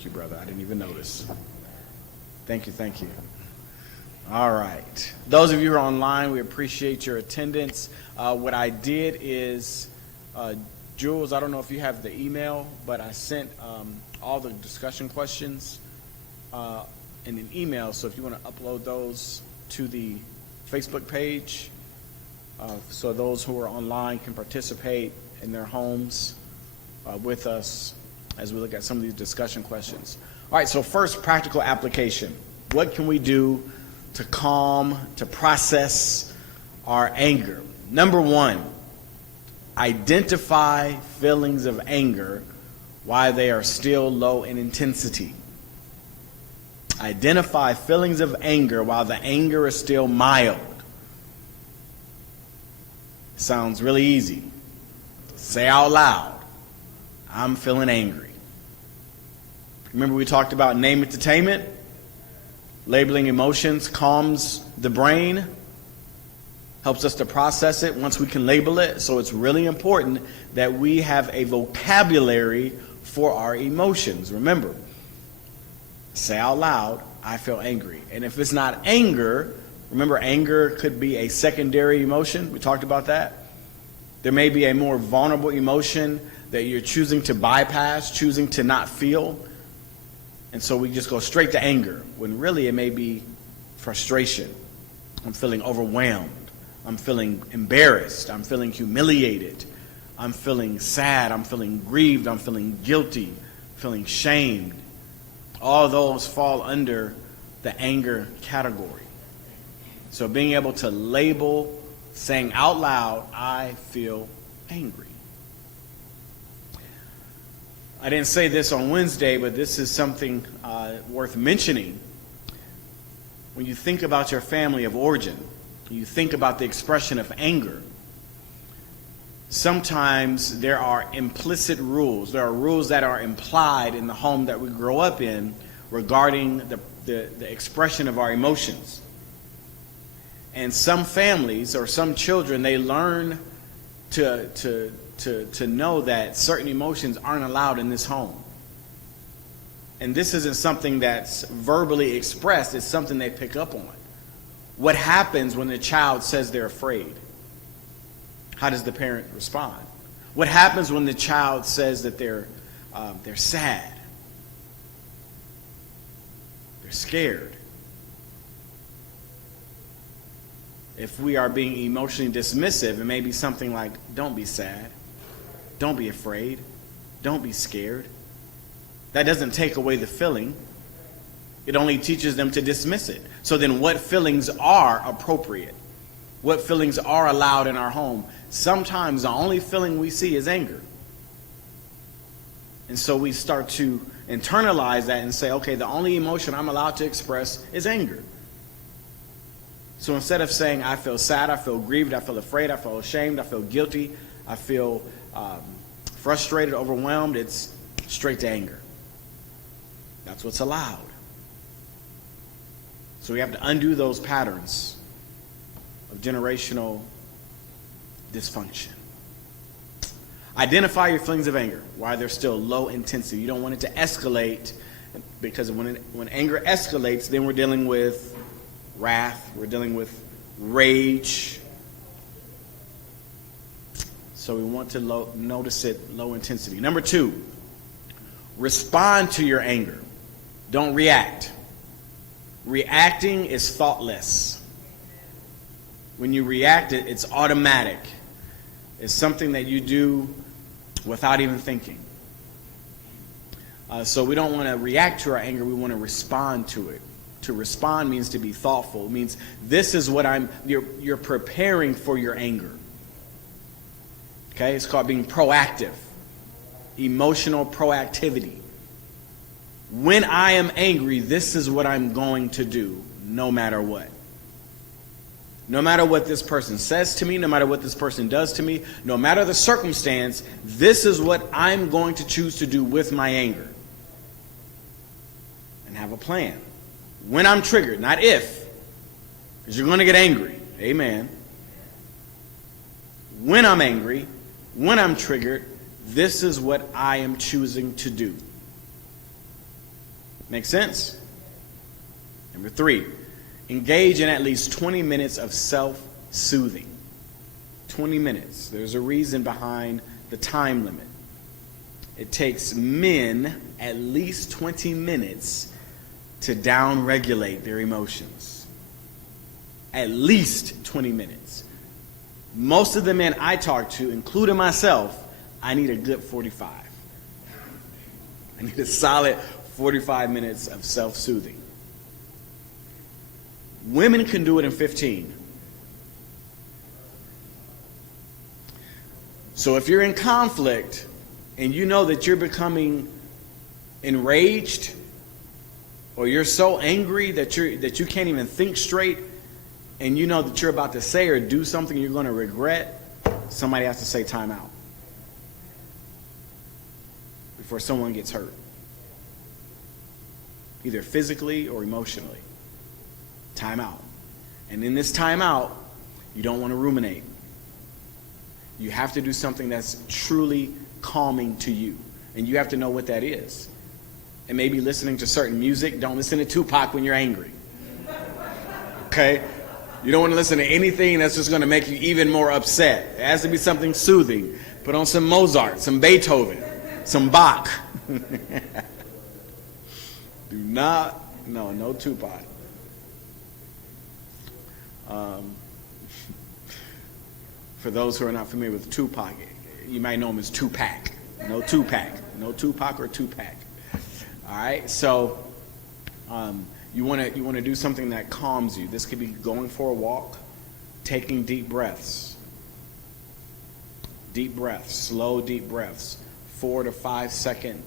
Thank you, brother. I didn't even notice. Thank you, thank you. All right. Those of you who are online, we appreciate your attendance. What I did is, Jules, I don't know if you have the email, but I sent all the discussion questions in an email. So if you want to upload those to the Facebook page, so those who are online can participate in their homes with us as we look at some of these discussion questions. All right, so first, practical application. What can we do to calm, to process our anger? Number one, identify feelings of anger while they are still low in intensity. Identify feelings of anger while the anger is still mild. Sounds really easy. Say out loud, I'm feeling angry. Remember we talked about name entertainment? Labeling emotions calms the brain, helps us to process it once we can label it. So it's really important that we have a vocabulary for our emotions. Remember, say out loud, I feel angry. And if it's not anger, remember anger could be a secondary emotion. We talked about that. There may be a more vulnerable emotion that you're choosing to bypass, choosing to not feel. And so we just go straight to anger, when really it may be frustration. I'm feeling overwhelmed. I'm feeling embarrassed. I'm feeling humiliated. I'm feeling sad. I'm feeling grieved. I'm feeling guilty, feeling shamed. All those fall under the anger category. So being able to label, saying out loud, I feel angry. I didn't say this on Wednesday, but this is something worth mentioning. When you think about your family of origin, you think about the expression of anger, sometimes there are implicit rules. There are rules that are implied in the home that we grow up in regarding the expression of our emotions. And some families or some children, they learn to know that certain emotions aren't allowed in this home. And this isn't something that's verbally expressed, it's something they pick up on. What happens when the child says they're afraid? How does the parent respond? What happens when the child says that they're sad? They're scared. If we are being emotionally dismissive, it may be something like, don't be sad, don't be afraid, don't be scared. That doesn't take away the feeling. It only teaches them to dismiss it. So then what feelings are appropriate? What feelings are allowed in our home? Sometimes the only feeling we see is anger. And so we start to internalize that and say, okay, the only emotion I'm allowed to express is anger. So instead of saying I feel sad, I feel grieved, I feel afraid, I feel ashamed, I feel guilty, I feel frustrated, overwhelmed, it's straight to anger. That's what's allowed. So we have to undo those patterns of generational dysfunction. Identify your feelings of anger while they're still low intensity. You don't want it to escalate, because when anger escalates, then we're dealing with wrath, we're dealing with rage. So we want to notice it low intensity. Number two, respond to your anger. Don't react. Reacting is thoughtless. When you react, it's automatic. It's something that you do without even thinking. So we don't want to react to our anger, we want to respond to it. To respond means to be thoughtful. It means this is what you're preparing for your anger. Okay, it's called being proactive. Emotional proactivity. When I am angry, this is what I'm going to do, no matter what. No matter what this person says to me, no matter what this person does to me, no matter the circumstance, this is what I'm going to choose to do with my anger. And have a plan. When I'm triggered, not if, because you're going to get angry. Amen. When I'm angry, when I'm triggered, this is what I am choosing to do. Make sense? Number 3, engage in at least 20 minutes of self-soothing. 20 minutes. There's a reason behind the time limit. It takes men at least 20 minutes to down-regulate their emotions. At least 20 minutes. Most of the men I talk to, including myself, I need a good 45. I need a solid 45 minutes of self-soothing. Women can do it in 15. So if you're in conflict and you know that you're becoming enraged or you're so angry that you can't even think straight, and you know that you're about to say or do something you're going to regret, somebody has to say time out before someone gets hurt, either physically or emotionally. Time out. And in this time out, you don't want to ruminate. You have to do something that's truly calming to you, and you have to know what that is. And maybe listening to certain music. Don't listen to Tupac when you're angry. Okay? You don't want to listen to anything that's just going to make you even more upset. It has to be something soothing. Put on some Mozart, some Beethoven, some Bach. No Tupac. For those who are not familiar with Tupac, you might know him as Tupac. No Tupac. No Tupac or Tupac. All right, so you want to do something that calms you. This could be going for a walk, taking deep breaths. Deep breaths, slow deep breaths. 4 to 5 second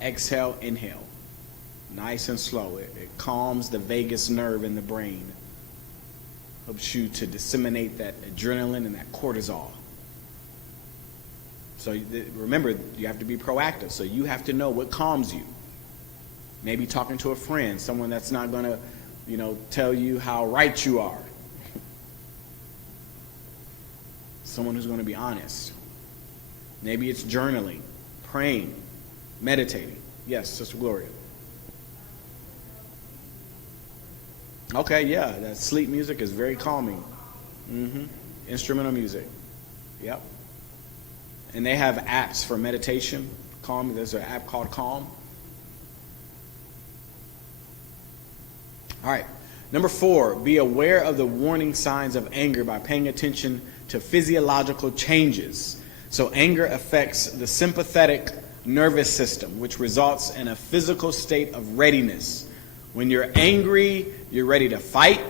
exhale, inhale. Nice and slow. It calms the vagus nerve in the brain. Helps you to disseminate that adrenaline and that cortisol. So remember, you have to be proactive. So you have to know what calms you. Maybe talking to a friend, someone that's not going to, tell you how right you are. Someone who's going to be honest. Maybe it's journaling, praying, meditating. Yes, Sister Gloria. Okay, yeah, that sleep music is very calming. Instrumental music. Yep. And they have apps for meditation. Calm. There's an app called Calm. All right. Number 4, be aware of the warning signs of anger by paying attention to physiological changes. So anger affects the sympathetic nervous system, which results in a physical state of readiness. When you're angry, you're ready to fight,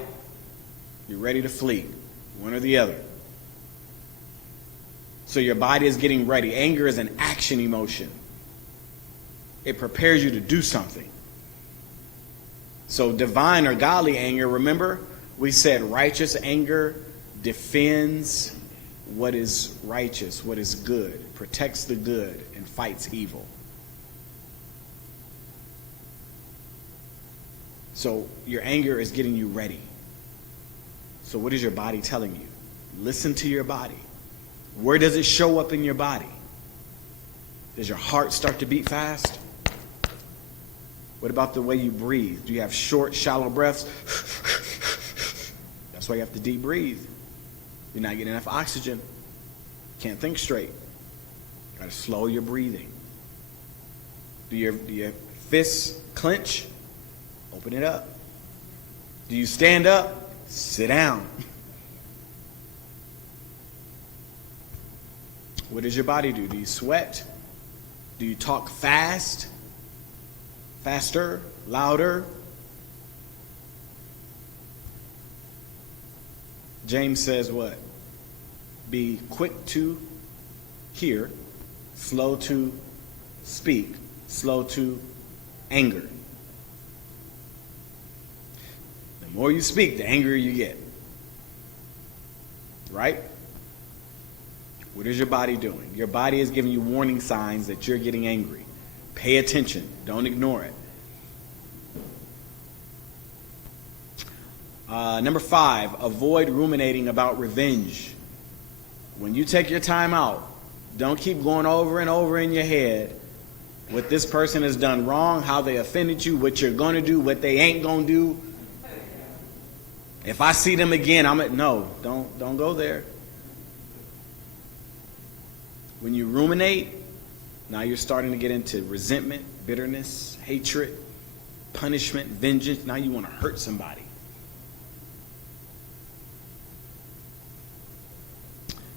you're ready to flee, one or the other. So your body is getting ready. Anger is an action emotion. It prepares you to do something. So divine or godly anger, remember, we said righteous anger defends what is righteous, what is good, protects the good, and fights evil. So your anger is getting you ready. So what is your body telling you? Listen to your body. Where does it show up in your body? Does your heart start to beat fast? What about the way you breathe? Do you have short, shallow breaths? That's why you have to deep breathe. You're not getting enough oxygen. Can't think straight. You got to slow your breathing. Do your fists clench? Open it up. Do you stand up? Sit down. What does your body do? Do you sweat? Do you talk fast? Faster? Louder? James says what? Be quick to hear, slow to speak, slow to anger. The more you speak, the angrier you get. Right? What is your body doing? Your body is giving you warning signs that you're getting angry. Pay attention. Don't ignore it. Number 5, avoid ruminating about revenge. When you take your time out, don't keep going over and over in your head what this person has done wrong, how they offended you, what you're going to do, what they ain't going to do. If I see them again, no, don't go there. When you ruminate, now you're starting to get into resentment, bitterness, hatred, punishment, vengeance. Now you want to hurt somebody.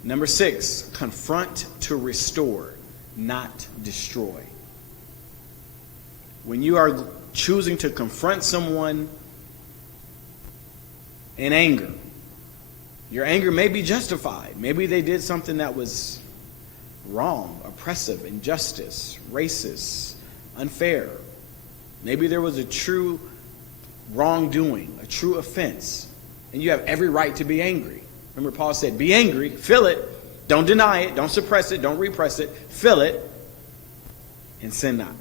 Number 6, confront to restore, not destroy. When you are choosing to confront someone in anger, your anger may be justified. Maybe they did something that was wrong, oppressive, injustice, racist, unfair. Maybe there was a true wrongdoing, a true offense, and you have every right to be angry. Remember, Paul said, be angry, feel it, don't deny it, don't suppress it, don't repress it, feel it, and sin not.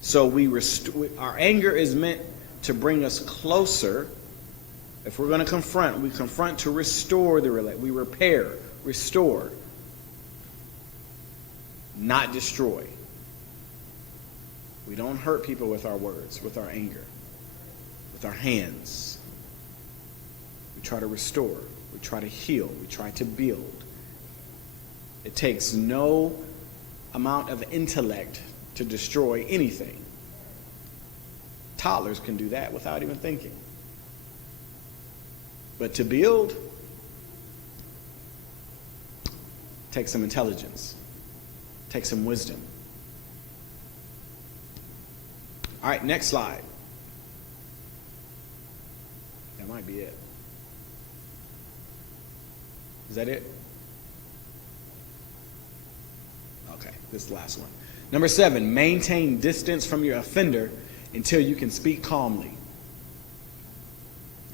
So our anger is meant to bring us closer. If we're going to confront, we confront to restore the relationship. We repair, restore, not destroy. We don't hurt people with our words, with our anger, with our hands. We try to restore. We try to heal. We try to build. It takes no amount of intellect to destroy anything. Toddlers can do that without even thinking. But to build takes some intelligence, takes some wisdom. All right, next slide. That might be it. Is that it? Okay, this is the last one. Number 7, maintain distance from your offender until you can speak calmly.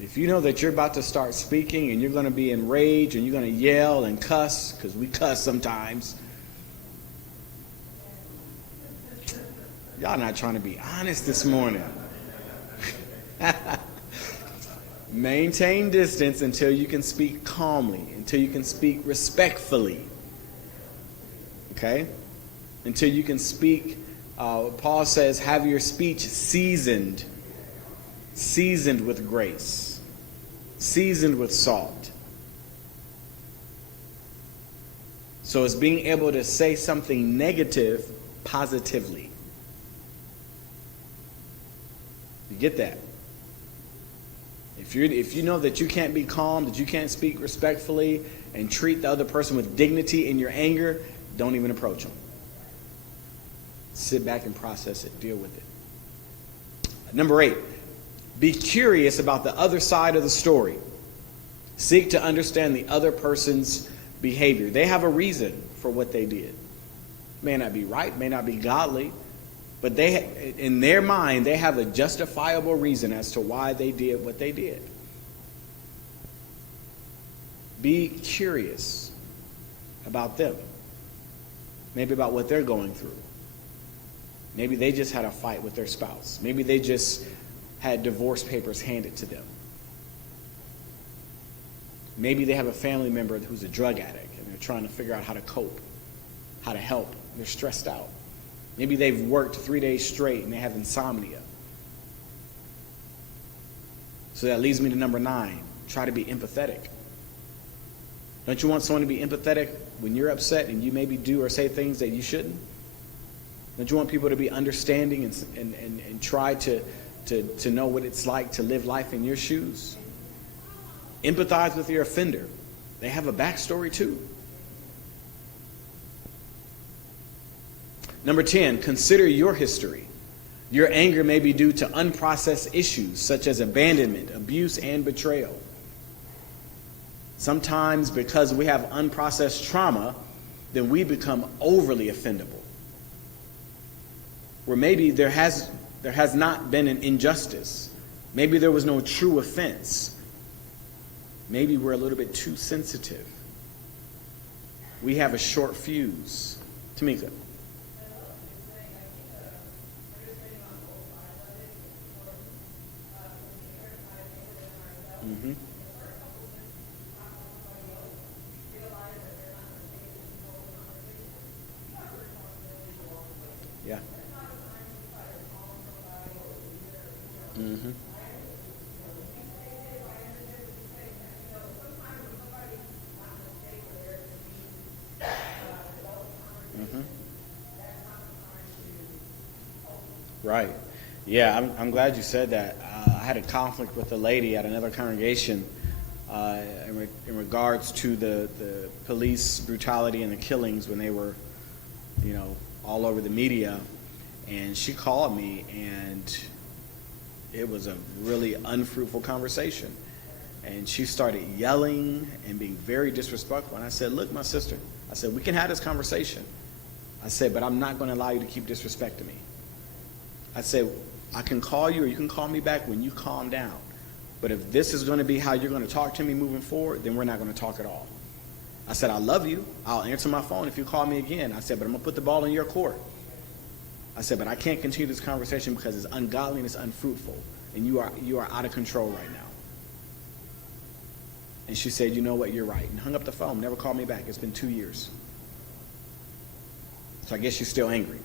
If you know that you're about to start speaking and you're going to be enraged and you're going to yell and cuss, because we cuss sometimes. Y'all not trying to be honest this morning. Maintain distance until you can speak calmly, until you can speak respectfully. Okay? Until you can speak, Paul says, have your speech seasoned with grace, seasoned with salt. So it's being able to say something negative positively. You get that? If you know that you can't be calm, that you can't speak respectfully and treat the other person with dignity in your anger, don't even approach them. Sit back and process it. Deal with it. Number 8, be curious about the other side of the story. Seek to understand the other person's behavior. They have a reason for what they did. May not be right, may not be godly, but in their mind, they have a justifiable reason as to why they did what they did. Be curious about them. Maybe about what they're going through. Maybe they just had a fight with their spouse. Maybe they just had divorce papers handed to them. Maybe they have a family member who's a drug addict and they're trying to figure out how to cope, how to help. They're stressed out. Maybe they've worked 3 days straight and they have insomnia. So that leads me to number 9. Try to be empathetic. Don't you want someone to be empathetic when you're upset and you maybe do or say things that you shouldn't? Don't you want people to be understanding and try to know what it's like to live life in your shoes? Empathize with your offender. They have a backstory too. Number 10, consider your history. Your anger may be due to unprocessed issues such as abandonment, abuse, and betrayal. Sometimes because we have unprocessed trauma, then we become overly offendable. Where maybe there has not been an injustice. Maybe there was no true offense. Maybe we're a little bit too sensitive. We have a short fuse. Tamika. Mm-hmm. Mm-hmm. Mm-hmm. Right. Yeah, I'm glad you said that. I had a conflict with a lady at another congregation in regards to the police brutality and the killings when they were, all over the media. And she called me, and it was a really unfruitful conversation. And she started yelling and being very disrespectful. And I said, look, my sister, I said, we can have this conversation. I said, but I'm not going to allow you to keep disrespecting me. I said, I can call you or you can call me back when you calm down. But if this is going to be how you're going to talk to me moving forward, then we're not going to talk at all. I said, I love you. I'll answer my phone if you call me again. I said, but I'm going to put the ball in your court. I said, but I can't continue this conversation because it's ungodly and it's unfruitful. And you are out of control right now. And she said, you know what, you're right. And hung up the phone, never called me back. It's been 2 years. So I guess she's still angry.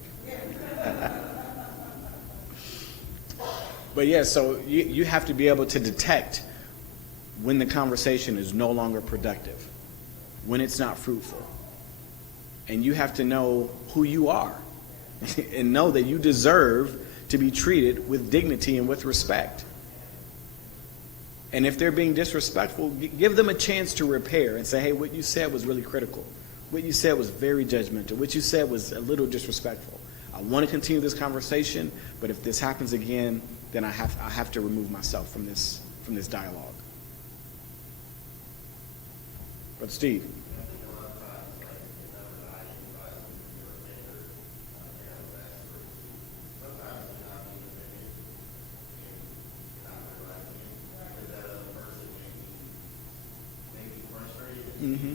But yeah, so you have to be able to detect when the conversation is no longer productive, when it's not fruitful. And you have to know who you are and know that you deserve to be treated with dignity and with respect. And if they're being disrespectful, give them a chance to repair and say, hey, what you said was really critical. What you said was very judgmental. What you said was a little disrespectful. I want to continue this conversation, but if this happens again, then I have to remove myself from this dialogue. Brother Steve. Mm-hmm.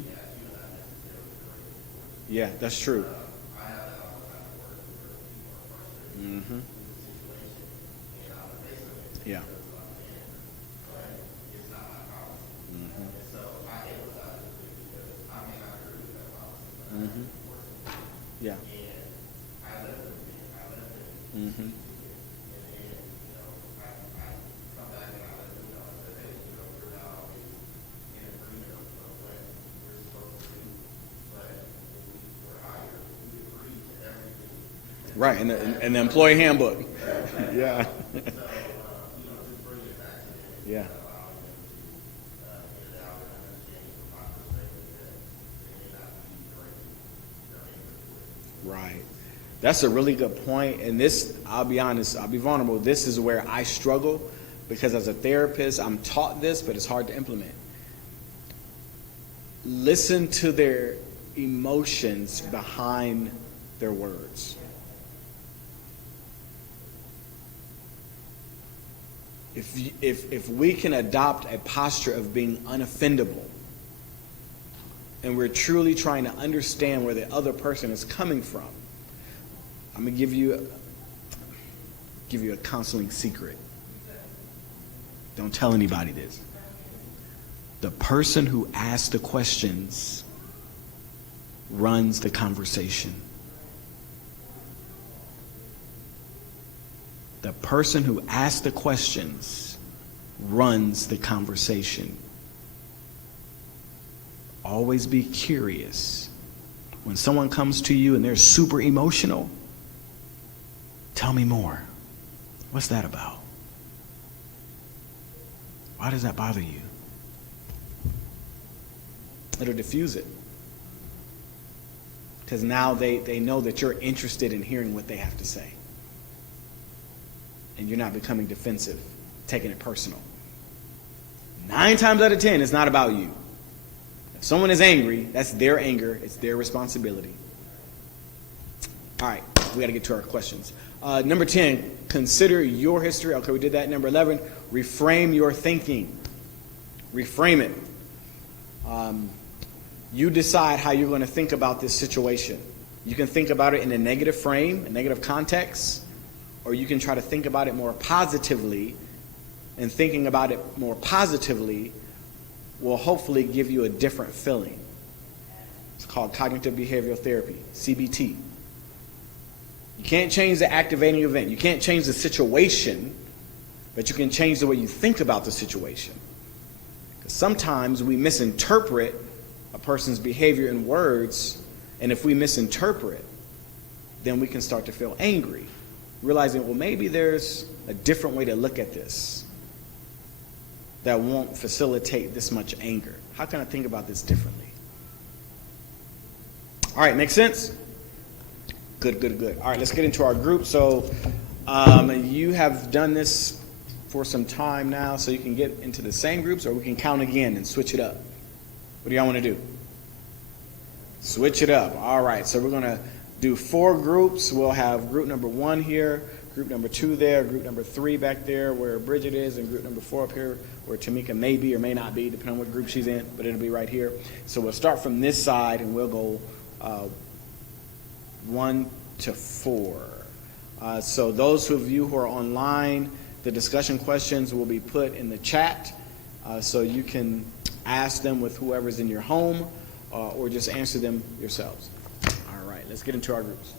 Yeah, that's true. Mm-hmm. Yeah. Mm-hmm. Mm-hmm. Yeah. Mm-hmm. Right, and the employee handbook. Yeah. Yeah. Right. That's a really good point. And this, I'll be honest, I'll be vulnerable. This is where I struggle because as a therapist, I'm taught this, but it's hard to implement. Listen to their emotions behind their words. If we can adopt a posture of being unoffendable, and we're truly trying to understand where the other person is coming from, I'm going to give you a counseling secret. Don't tell anybody this. The person who asks the questions runs the conversation. The person who asks the questions runs the conversation. Always be curious. When someone comes to you and they're super emotional, tell me more. What's that about? Why does that bother you? It'll diffuse it. Because now they know that you're interested in hearing what they have to say. And you're not becoming defensive, taking it personal. 9 times out of 10, it's not about you. If someone is angry, that's their anger. It's their responsibility. All right, we got to get to our questions. Number 10, consider your history. Okay, we did that. Number 11, reframe your thinking. Reframe it. You decide how you're going to think about this situation. You can think about it in a negative frame, a negative context, or you can try to think about it more positively, and thinking about it more positively will hopefully give you a different feeling. It's called cognitive behavioral therapy, CBT. You can't change the activating event. You can't change the situation, but you can change the way you think about the situation. Because sometimes we misinterpret a person's behavior and words, and if we misinterpret, then we can start to feel angry, realizing, well, maybe there's a different way to look at this that won't facilitate this much anger. How can I think about this differently? All right, make sense? Good, good, good. All right, let's get into our group. So you have done this for some time now, so you can get into the same groups, or we can count again and switch it up. What do y'all want to do? Switch it up. All right, so we're going to do 4 groups. We'll have group number 1 here, group number 2 there, group number 3 back there where Bridget is, and group number 4 up here where Tamika may be or may not be, depending on what group she's in, but it'll be right here. So we'll start from this side, and we'll go 1 to 4. So those of you who are online, the discussion questions will be put in the chat, so you can ask them with whoever's in your home, or just answer them yourselves. All right, let's get into our groups.